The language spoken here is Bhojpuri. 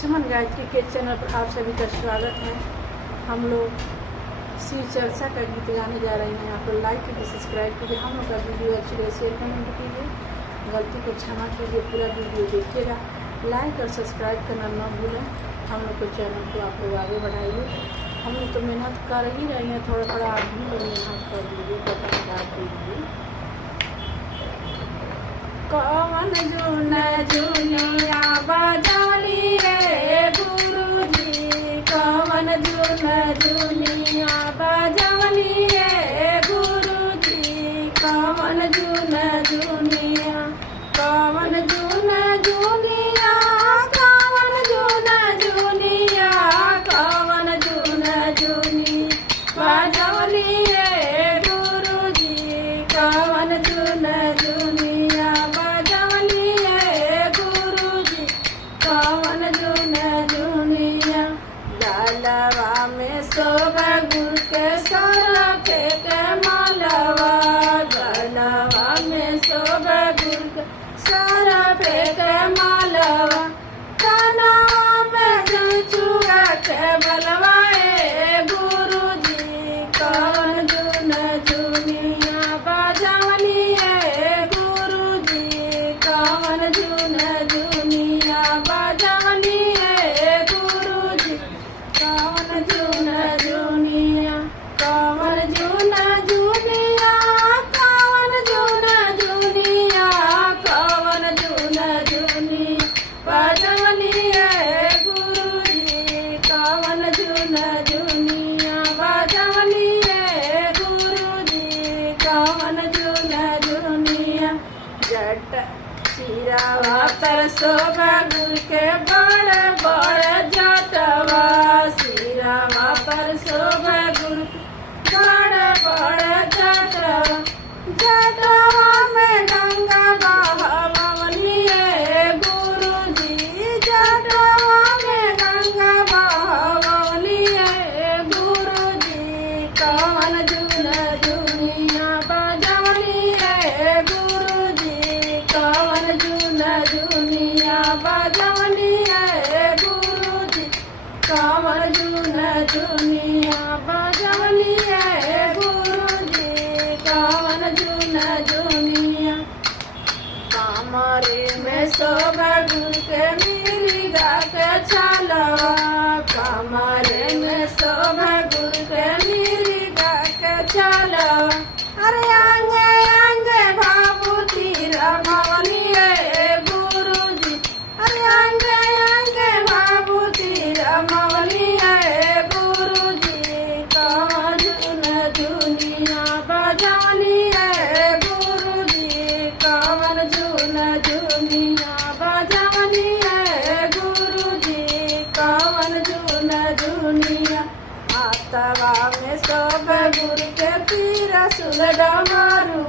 सुमन गायत्री के चैनल पर आप सभी का स्वागत है। हम लोग शिव चर्चा का गीत गाने जा रहे हैं। आप लोग लाइक कीजिए, सब्सक्राइब कीजिए। हम लोग का वीडियो अच्छी लगे शेयर कमेंट कीजिए, गलती को क्षमा कीजिए। पूरा वीडियो देखिएगा, लाइक और सब्सक्राइब करना न भूलें। हम लोग को चैनल को आप लोग आगे बढ़ाइए। हम लोग तो मेहनत कर ही रहे हैं, थोड़ा थोड़ा आप भी लोग मेहनत कर दीजिए, बता दीजिए। कौन जुनिया बजाली रे गुरुजी, कौन जुनिया बजाली रे गुरुजी, कौन जुनिया, कौन जुनिया, कौन जुनिया, कौन जुनी बजाली रे गुरुजी, कौन जुनिया गलवा में शोभा गुर के सारा फेंक मालवा, गलवा में शोभा गुर के सारा फेंक मालवा, कानवा में चुरा के बलवाए गुरुजी, कौन जुनिया बजावनी है गुरुजी, कौन जुनिया बजावनी है गुरुजी, कौन जुनिया, कौन जुनिया, कौन जुनिया, कौन जुनी बजवनी है गुरुजी, कौन जुनिया बजवनी है गुरुजी, कौन जुनिया जट सिरावा तर शोभा गुर के बड़ बड़ जटवा, सिरावा पर शोभा गुर बड़ बड़ जटवा, जटवा में गंगा बहवनी है गुरुजी, जटवा में गंगा बहवनी है गुरुजी, कौन जुनिया बजवनी है गुरुजी, कौन जुनिया बजवनी है गुरुजी, कौन जुनिया बजवनी है गुरुजी, कौन जुनिया कमरे में शोभा गुर के मिर्गा के छलवा, कमरे में शोभा गुर के मिर्गा के छलवा, अरे आंगे आंगे भाभूति रमवनी है गुरुजी, अरे आंगे आंगे भाभूति रमवनी है गुरुजी, कौन जुनिया बजावनी है गुरुजी, कौन जुनिया बजावनी है गुरुजी, कौन जुनिया हाथवा में शोभा गुर के पीरा सुल डमरू,